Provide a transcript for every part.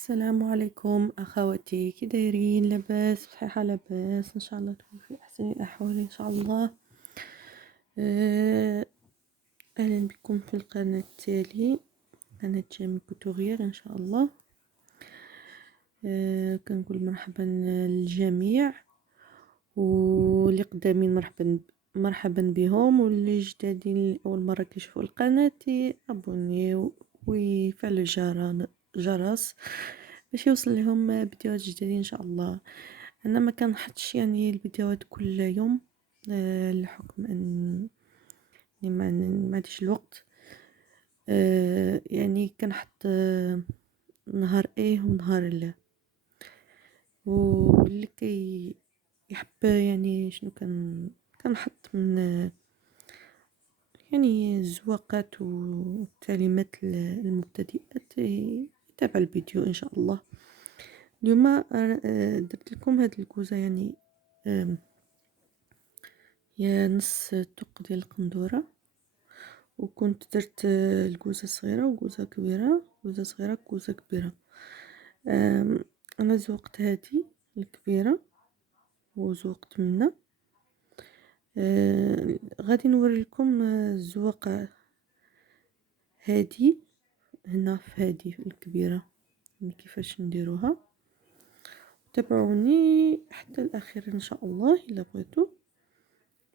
السلام عليكم أخواتي، كي دايرين؟ لاباس؟ صحيحة لاباس إن شاء الله تكون في أحسن الأحوال إن شاء الله. آه، أهلا بكم في القناة تالي، قناة جامي كوتوغير إن شاء الله. كنقول مرحبا للجميع، واللي قدامين مرحبا بهم، واللي جدادين أول مرة كيشوفوا القناة أبونيو ويفعلوا الجرس باش يوصل لهم فيديوهات جديدة ان شاء الله. انا ما كنحطش يعني الفيديوهات كل يوم، لحكم ان ما عنديش الوقت. يعني كنحط نهار ايه ونهار لا، واللي يحب يعني شنو كنحط من يعني الزواقات والتعليمات المبتدئات يتابع الفيديو ان شاء الله. اليوم درت لكم هاد الكوزه، يعني هي نص توق ديال القندوره، وكنت درت الكوزه صغيره وكوزه كبيره، كوزه صغيره كوزه كبيره. انا زوقت هادي الكبيره وزوقت منها. غادي نوري لكم الزواقه هادي هنا في هادي الكبيره، يعني كيفاش نديروها. تابعوني حتى الاخير ان شاء الله الا بغيتوا،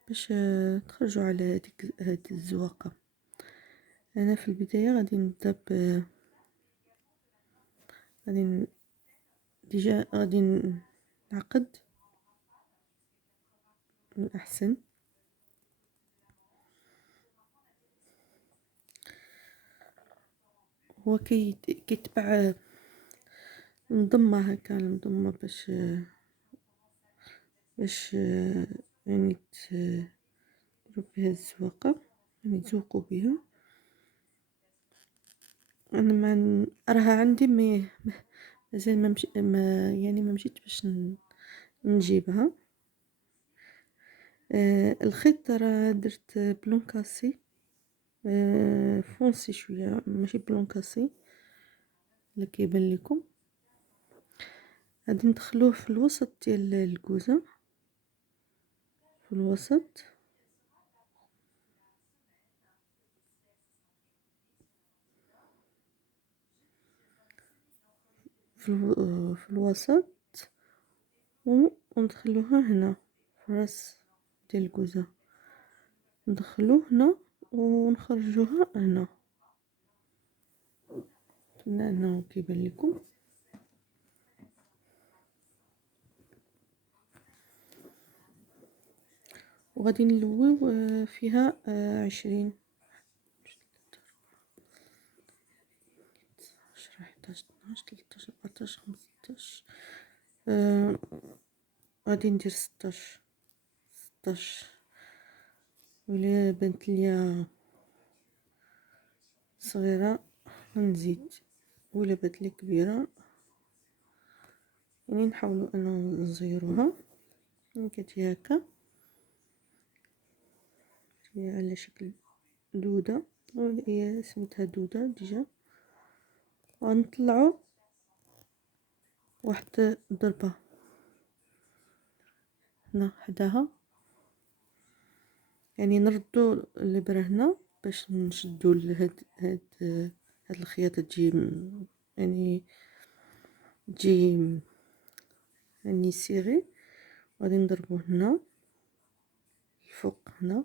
باش تخرجوا على هذه الزواقه. انا في البدايه غادي نبدا غادي ديجا غادي نعقد من الاحسن. هو كيتبع منظمه هكا، المنظمه باش يعني تديروا بها الزواقه، يعني تزوقوا بها. انا ما راها عندي مازال ما مشيت باش نجيبها. الخيط راه درت بلون كاسي، فونسي شويه، ماشي بلون كاسي اللي كيبان لكم. غادي ندخلوه في الوسط ديال الكوزه، في الوسط، في الوسط، وندخلوها هنا في راس ديال الكوزه، ندخلوه هنا ونخرجوها هنا. هنا كيبان لكم. وغادي نلويو فيها 20 10 11 12 13 14 15. غادي ندير 16. ولا بنت ليا صغيرة نزيد، ولا بنت لي كبيرة، يعني نحاولوا انه نزيروها كتجي هكا، هي على شكل دودة، هي سميتها دودة ديجا. غنطلعو واحد الضربة هنا حداها، يعني نردو الابرة هنا باش نشدو هاد الخياطة يعني تجي يعني سيغي. غادي نضربو هنا الفوق هنا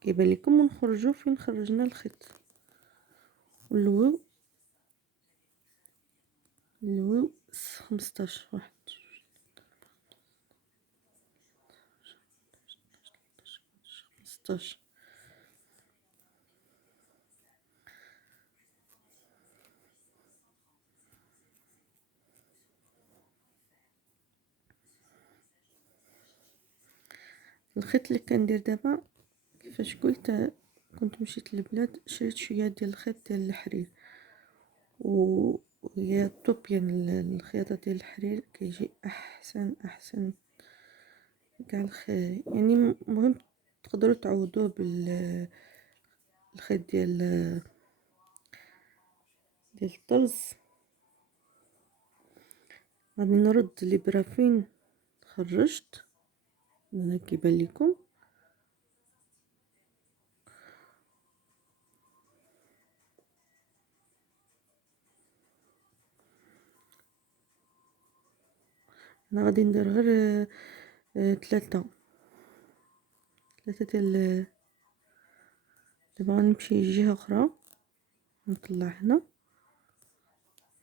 كيبان لكم، ونخرجو فين خرجنا الخيط، ونلويو 15. واحد 15. الخيط اللي كندير دابا كيفاش قلت، كنت مشيت للبلاد شريت شويه ديال الخيط ديال الحرير، وهي الطوب، يعني الخياطه ديال الحرير كيجي احسن كاع يعني مهم تقدروا تعوضوه بالخيط ديال الطرز. غادي نرد الابره فين خرجت، هنا كيبان لكم. انا غادي ندير غير ثلاثة ديال. دابا غنمشي لجهه اخرى، نطلع هنا،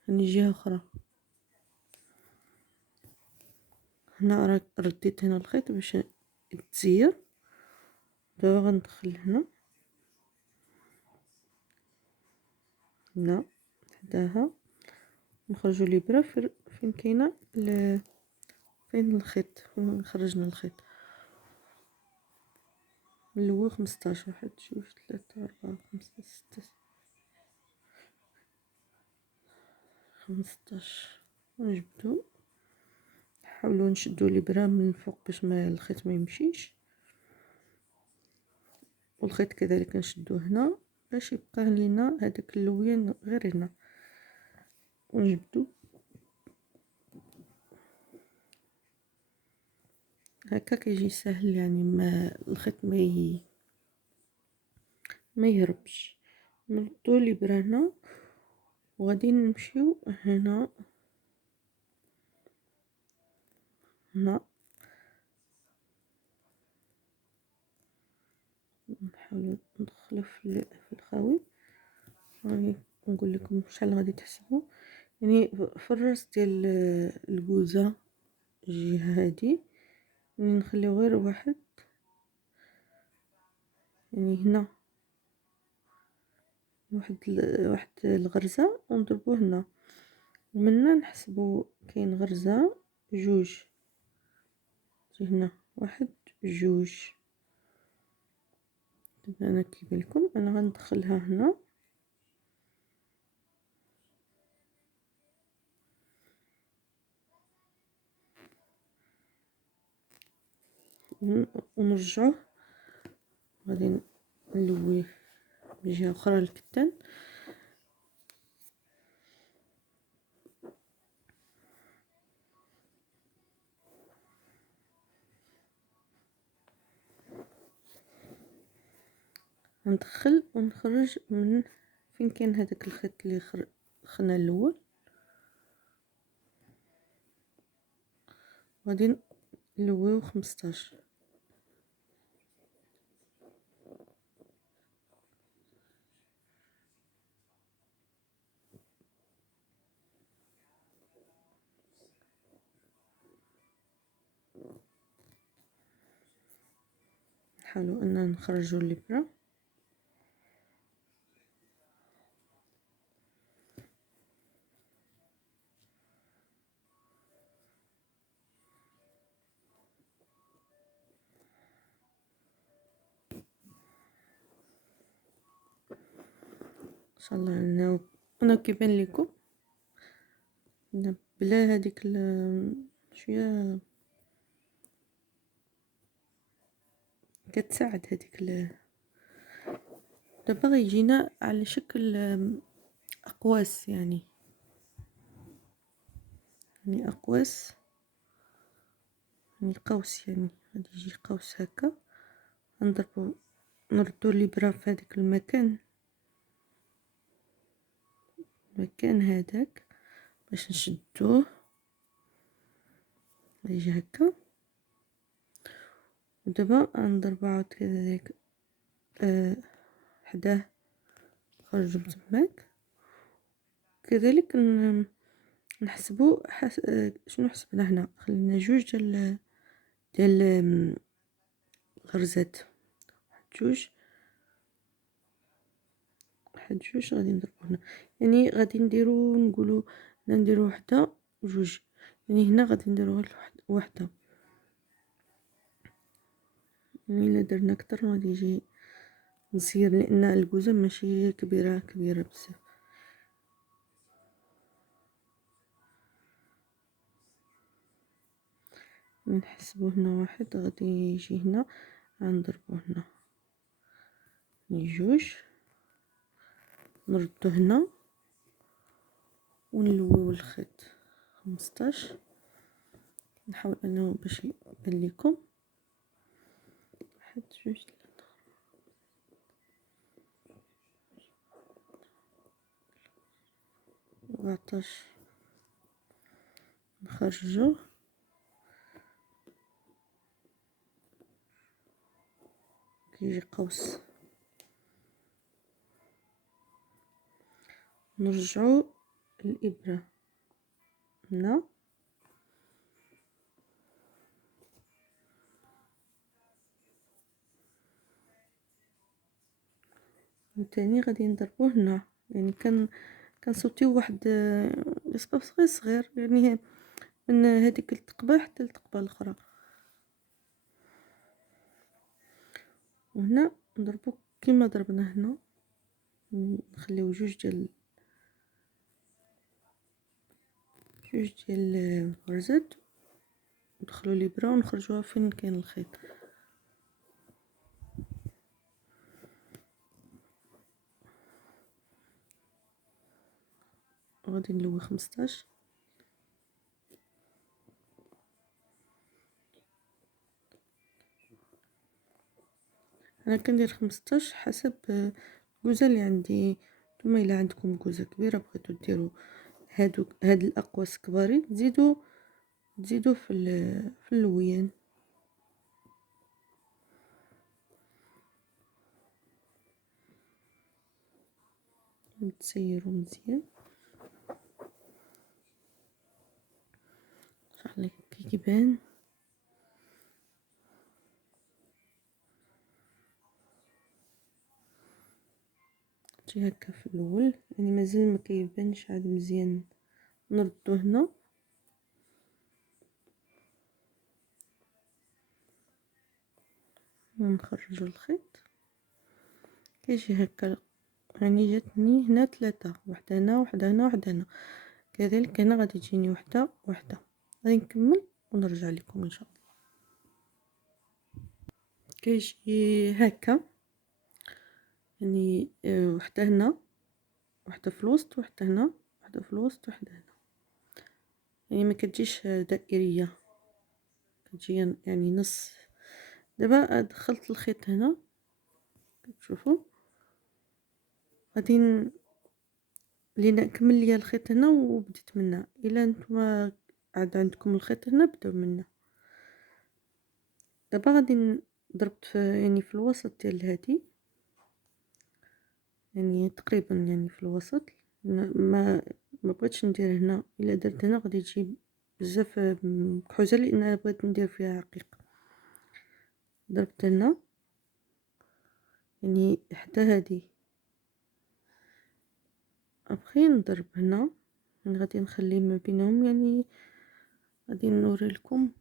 هاني جهه اخرى. هنا رديت هنا الخيط باش يتزير. دابا غندخل هنا حداها، نخرجوا الابره فين كاينه فين الخيط، فين خرجنا الخيط. من الاول 15، 1 2 3 4 5 6 15. نجبدو، نحاولوا نشدو الابره من الفوق باش ما الخيط ما يمشيش، والخيط كذلك نشدوه هنا باش يبقى لينا هذاك اللوين غير هنا، ونجبدو هكا كيجي سهل، يعني ما الخيط ما يهربش. نردو الابره هنا وغادي نمشيو هنا نحاول ندخله في الخاوي. راني نقول لكم شحال غادي تحسبوا، يعني في الراس ديال الكوزه الجهه هادي، يعني نخليو غير واحد، يعني هنا واحد الغرزه ونضربوه هنا، ومنا نحسبوا كاين غرزه جوج، هنا واحد جوج. انا كيبان لكم انا غندخلها هنا ونرجعوه. غادي نلويه بجهه اخرى الكتان. ندخل ونخرج من فين كاين هذاك الخيط اللي خنا الاول. غادي نلويو 15. نحاولوا اننا نخرجوا الابره. ان شاء الله انا كيبان لكم بلا هذيك شويه كتساعد هذيك دابا غيجينا على شكل اقواس، يعني اقواس، يعني قوس، يعني غادي يجي قوس هكا. نضربو نردو الابره في هذاك المكان هذاك باش نشدوه، يجي هكا. ودابا نضرب عاود كذلك حداه، خرج من تماك كذلك. نحسبو شنو حسبنا هنا، خلينا جوج ديال الغرزات، واحد جوج غادي نضربو هنا، يعني غادي نقولو نديرو وحده جوج، يعني هنا غادي نديرو غير وحده، يعني الا درنا اكثر غادي يجي مزيان لان الكوزه ماشي كبيره بزاف. نحسبو هنا واحد غادي يجي هنا، غنضربو هنا جوج، نردو هنا ونلويو الخيط 15. نحاول انه باش يبان لكم. 1 2 3 14. نخرجوه كيجي قوس، نرجعو الابره هنا وتاني غادي نضربوه هنا. يعني كنصوتيو واحد لسباس غير صغير، يعني من هذيك الثقبه حتى الثقبه الاخرى. وهنا نضربو كيما ضربنا هنا، نخليو جوج ديال الغرزات، ندخلو الابره ونخرجوها فين كاين الخيط. غادي نلوي 15. انا كندير 15 حسب الكوزه اللي عندي. نتوما الا عندكم كوزه كبيره بغيتو ديروا هاد الاقواس كبارين، تزيدوا في اللويان. نتسيروا مزيان شحال كيبان. جي هكا في الاول، يعني مازال ما كيبانش عاد مزيان. نردو هنا ونخرجوا الخيط كيجي هكا. يعني جاتني هنا 3، وحده هنا وحده هنا وحده هنا، كذلك هنا غادي تجيني وحده وحده. غادي نكمل ونرجع لكم ان شاء الله. كيجي هكا، يعني وحده هنا وحده في الوسط، وحده هنا وحده في الوسط، وحده هنا. يعني ما كتجيش دائريه، كتجي يعني نص. دابا دخلت الخيط هنا كتشوفوا. غادي لينا كمل ليا الخيط هنا وبديت منها. الا نتوما عاد عندكم الخيط هنا بداو منه. دابا غادي ضربت يعني في الوسط ديال هادي، يعني تقريبا يعني في الوسط. ما بغيتش ندير هنا، الا درت هنا غادي تجي بزاف مكحوجه، لان انا بغيت ندير فيها عقيق. ضربت هنا يعني حتى هادي، ابخي نضرب هنا. يعني غادي نخلي ما بينهم، يعني غادي نوري لكم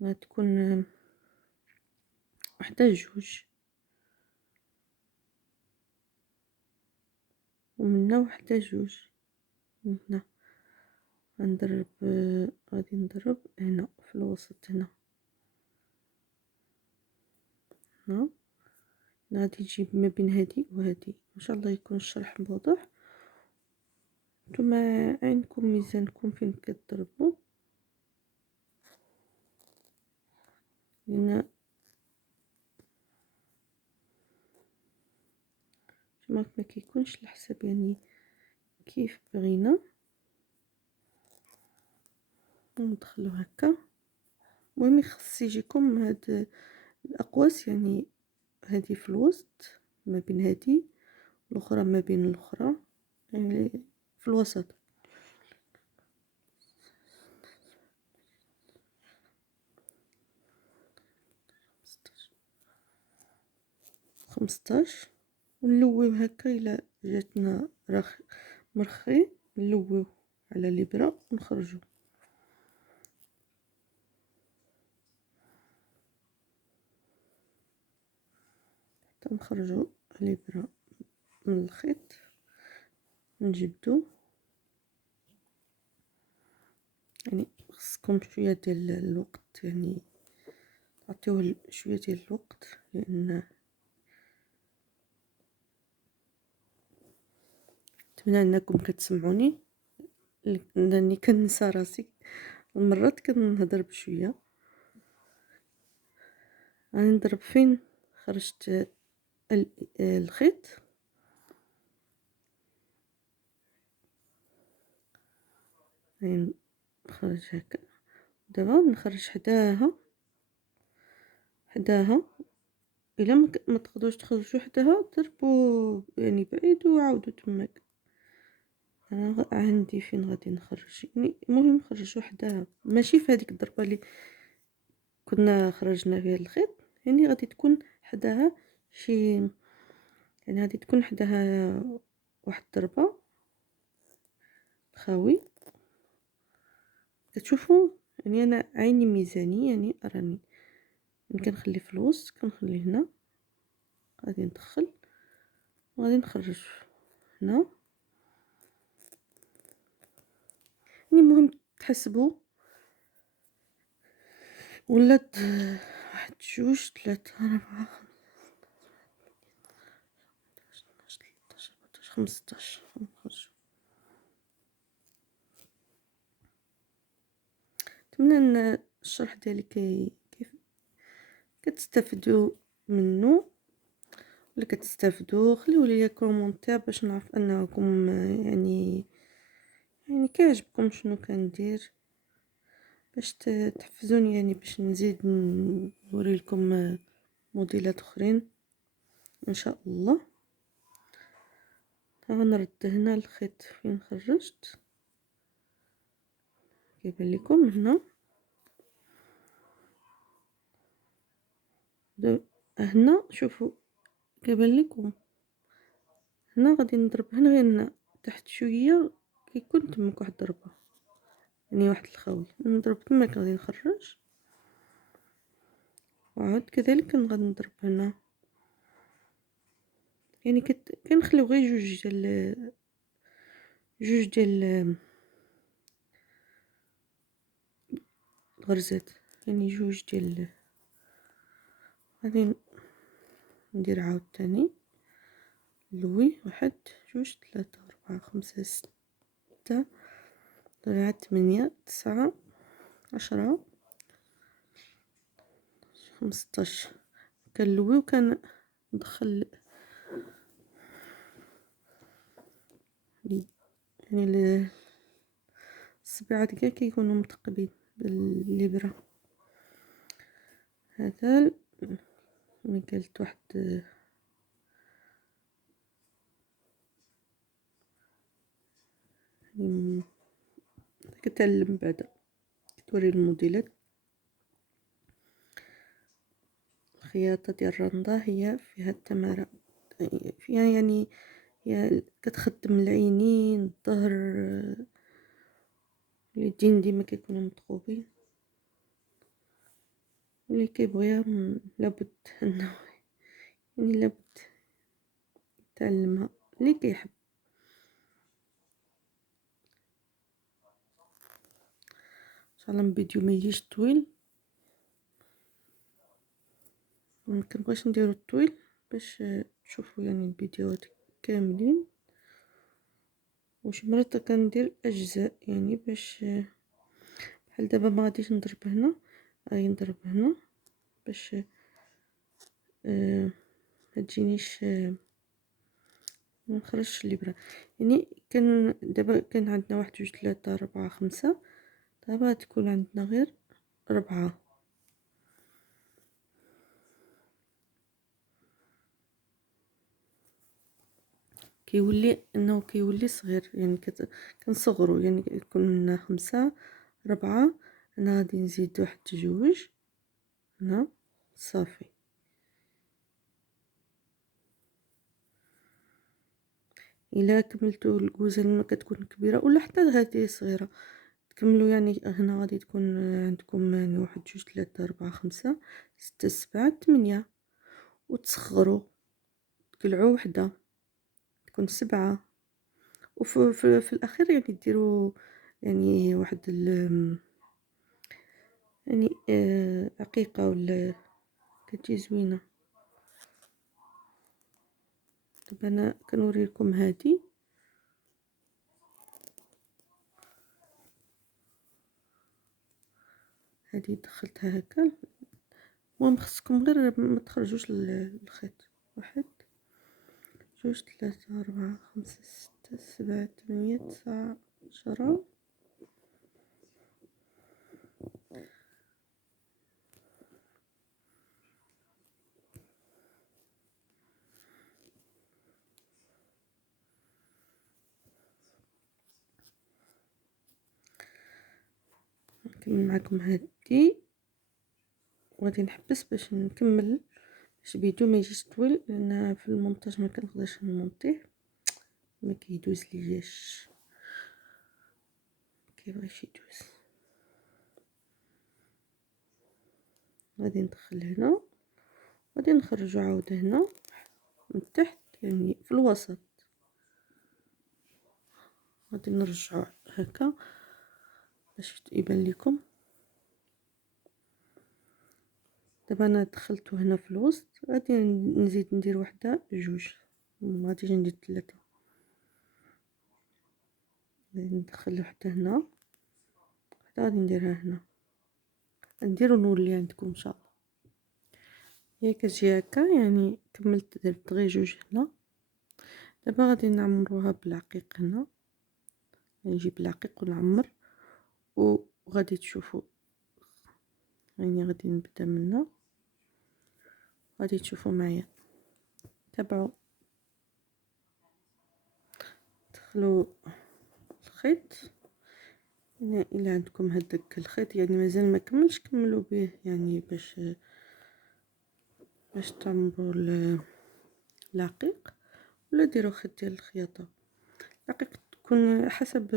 ما تكون وحده جوج، ومنا وحده جوج. هنا غنضرب، غادي نضرب هنا في الوسط هنا غادي نجيب ما بين هادي وهادي. ان شاء الله يكون الشرح بوضوح. نتوما عينكم ميزانكم فين كتضربوا، لان ما كيكونش الحساب يعني كيف بغينا. ندخلو هكا. المهم خص يجيكم هاد الاقواس، يعني هادي في الوسط ما بين هادي، الاخرى ما بين الاخرى، يعني في الوسط. 15. ونلويو هكا الى جاتنا مرخي، نلويو على الابره ونخرجو. حتى نخرجو الابره من الخيط نجبدو. يعني خصكم شويه ديال الوقت، يعني تعطيوه شويه ديال الوقت، لان نتمنى انكم كتسمعوني لانني كنسى راسي مرات كنهضر بشويه. غادي نضرب فين خرجت الخيط، غادي نخرج هكا. دابا نخرج حداها الا ما تقدروش تخرجوا حداها ضربوا يعني بعيد وعاودوا تماك. انا عندي فين غادي نخرج، يعني المهم نخرج وحدها ماشي في هذيك الضربه اللي كنا خرجنا فيها الخيط، يعني غادي تكون حداها شي، يعني غادي تكون حداها واحد الضربه خاوي. كتشوفوا يعني انا عيني ميزاني، يعني راني كنخلي في الوسط، كنخلي هنا، غادي ندخل وغادي نخرج هنا. يعني المهم تحسبوا ولات واحد جوج ثلاثة أربعة خمسطاش. نتمنى ان الشرح ديالي كيف كتستافدوا منه ولا كتستافدوا. خليوا لي كومونتير باش نعرف انكم يعني كيعجبكم شنو كندير، باش تحفزوني يعني باش نزيد نوري لكم موديلات اخرين ان شاء الله. غنرد هنا الخيط فين خرجت، كيبان لكم هنا هنا شوفوا كيبان لكم هنا. غادي نضرب هنا غير هنا تحت شويه، كيكون تماك واحد الضربه، يعني واحد الخاوي نضرب تماك غادي نخرج، وعاد كذلك غادي نضرب هنا. يعني كنخليو غير جوج ديال الغرزات، يعني جوج ديال. غادي ندير عاوتاني لوي واحد جوج ثلاثة أربعة خمسة ستة سبعة ثمانية تسعة عشرة خمسطاش. كنلوي ندخل يعني الصبيعات كاع كيكونوا مثقبين بالليبرة. هذا ملي قالت واحد كتعلم بعدا كتوري الموديلات. الخياطة ديال الرندا هي فيها التمارة، فيها يعني هي كتخدم العينين الظهر، اليدين ديما كيكونوا مطقوبين. اللي كيبغيها لابد انه يعني لابد يتعلمها اللي كيحب. ان شاء الله الفيديو ما يجيش طويل، مكنبغيش نديرو طويل باش تشوفوا يعني الفيديوهات كاملين. وشي مرات كندير اجزاء يعني باش بحال دابا ما غاديش نضرب هنا، غادي نضرب هنا باش ما تجينيش ما نخرجش الابره. يعني كان دابا كان عندنا واحد جوج ثلاثة أربعة خمسة، دابا تكون عندنا غير 4. كيولي صغير، يعني كنصغرو، يعني يكون لنا 5 4. انا غادي نزيد واحد جوج هنا صافي. الا كملتو الكوزه كتكون كبيره ولا حتى هذه صغيره تكملوا، يعني هنا غادي تكون عندكم يعني واحد جوج ثلاثة أربعة خمسة ستة سبعة ثمانية، وتصغروا تقلعوا وحده تكون 7. في الاخير يعني ديروا يعني واحد يعني عقيقه ولا كتجي زوينه. دابا انا كنوري لكم هذه هذه دخلتها هكا. المهم خصكم غير ما تخرجوش الخيط. 1 2 3 4 5 6 7 8 9 10. نكمل معكم هادي وغادي نحبس باش نكمل، باش الفيديو ما يجيش طويل، لان في المونتاج ما كنقدرش نمونطيه، ما كيدوز لياش، كيبغيش يدوز. غادي ندخل هنا، غادي نخرجو عاود هنا من تحت، يعني في الوسط. غادي نرجعو هكا باش يبان لكم. دابا انا دخلته هنا في الوسط، غادي نزيد ندير وحده جوج، ما غاديش ندير 3. غادي ندخل وحده هنا، وحده غادي نديرها هنا، نديرو نولي عندكم ان شاء الله. هي كتجي هكا، يعني كملت درت غير جوج هنا. دابا غادي نعمروها بالعقيق هنا، نجيب العقيق ونعمر، وغادي تشوفوا، يعني غادي نبدا من هنا، غادي تشوفوا معايا. تابعوا. دخلوا الخيط هنا، الا عندكم هذاك الخيط يعني مازال ما كملش، كملوا به، يعني باش تعمروا العقيق، ولا ديروا خيط ديال الخياطه. العقيق تكون حسب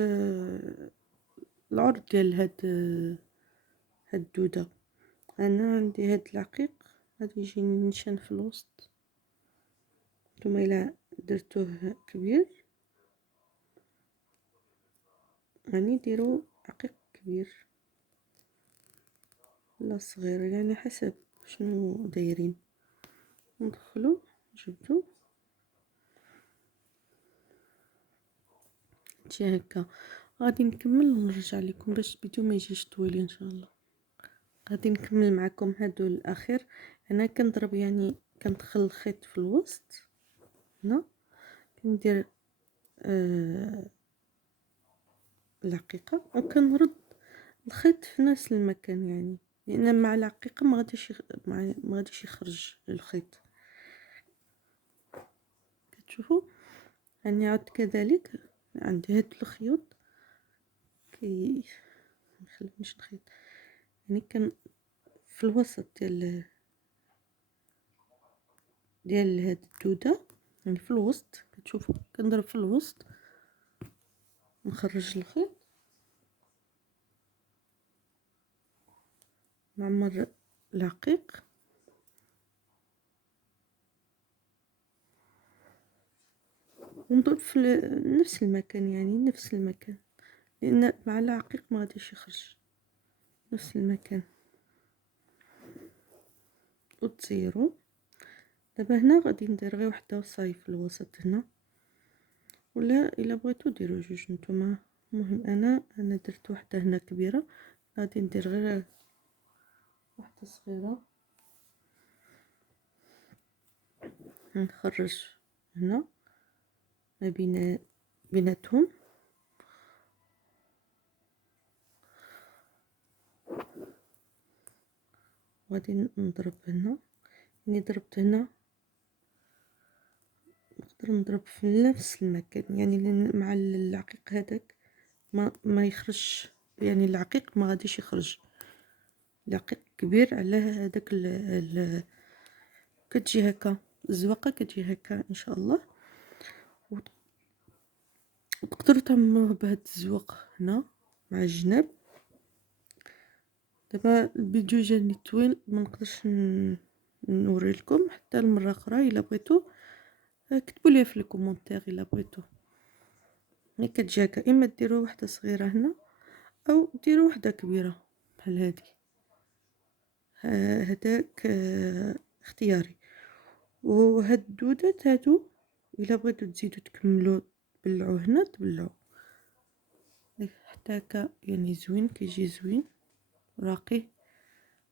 العرض ديال هاد الدوده. انا عندي هاد العقيق غادي يجيني نيشان في الوسط. نتوما الا درتوه كبير يعني ديروا عقيق كبير ولا صغير، يعني حسب شنو دايرين. ندخلو نجبدو شي هكا. غادي نكمل ونرجع لكم باش الفيديو ما يجيش طويل ان شاء الله. غادي نكمل معكم هادو الاخير. انا كنضرب، يعني كندخل الخيط في الوسط هنا، كندير العقيقه وكنرد الخيط في نفس المكان، يعني لان مع العقيقه ما غاديش يخرج الخيط. كتشوفوا يعني عاد كذلك عندي هاد الخيوط مخلينيش نخيط، يعني كان في الوسط ديال هاد الدوده، يعني في الوسط. كتشوفوا كنضرب في الوسط، نخرج الخيط، نعمر العقيق، ونضرب في نفس المكان، يعني نفس المكان، لان مع العقيق ما غاديش يخرج. نفس المكان وتزيروا. دابا هنا غادي ندير غير وحده وصاي في الوسط هنا، ولا الا بغيتو ديروا جوج نتوما. المهم انا درت وحده هنا كبيره، غادي ندير غير وحده صغيره، نخرج هنا ما بيناتهم. وغادي نضرب هنا، يعني ضربت هنا، نقدر نضرب في نفس المكان، يعني مع العقيق هذاك ما يخرج، يعني العقيق ما غاديش يخرج. العقيق كبير على هذاك كتجي هكا الزواقه، كتجي هكا ان شاء الله. وتقدروا تعملوه بهاد الزواق هنا مع الجناب. دابا الفيديو جاني طويل، ما نقدرش نوري لكم. حتى المره اخرى الا بغيتو كتبوا لي في الكومونتير الا بغيتو. ملي كتجي هكا، اما ديروا وحده صغيره هنا او ديروا وحده كبيره بحال هادي. هداك اختياري. وهاد الدودات هادو الا بغيتو تزيدوا تكملوا تبلعوا هنا، تبلعوا حتى هكا، يعني زوين، كيجي زوين راقي.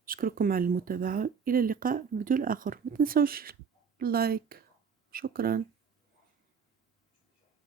أشكركم على المتابعة، إلى اللقاء في فيديو آخر، ما تنسوش اللايك. شكرا.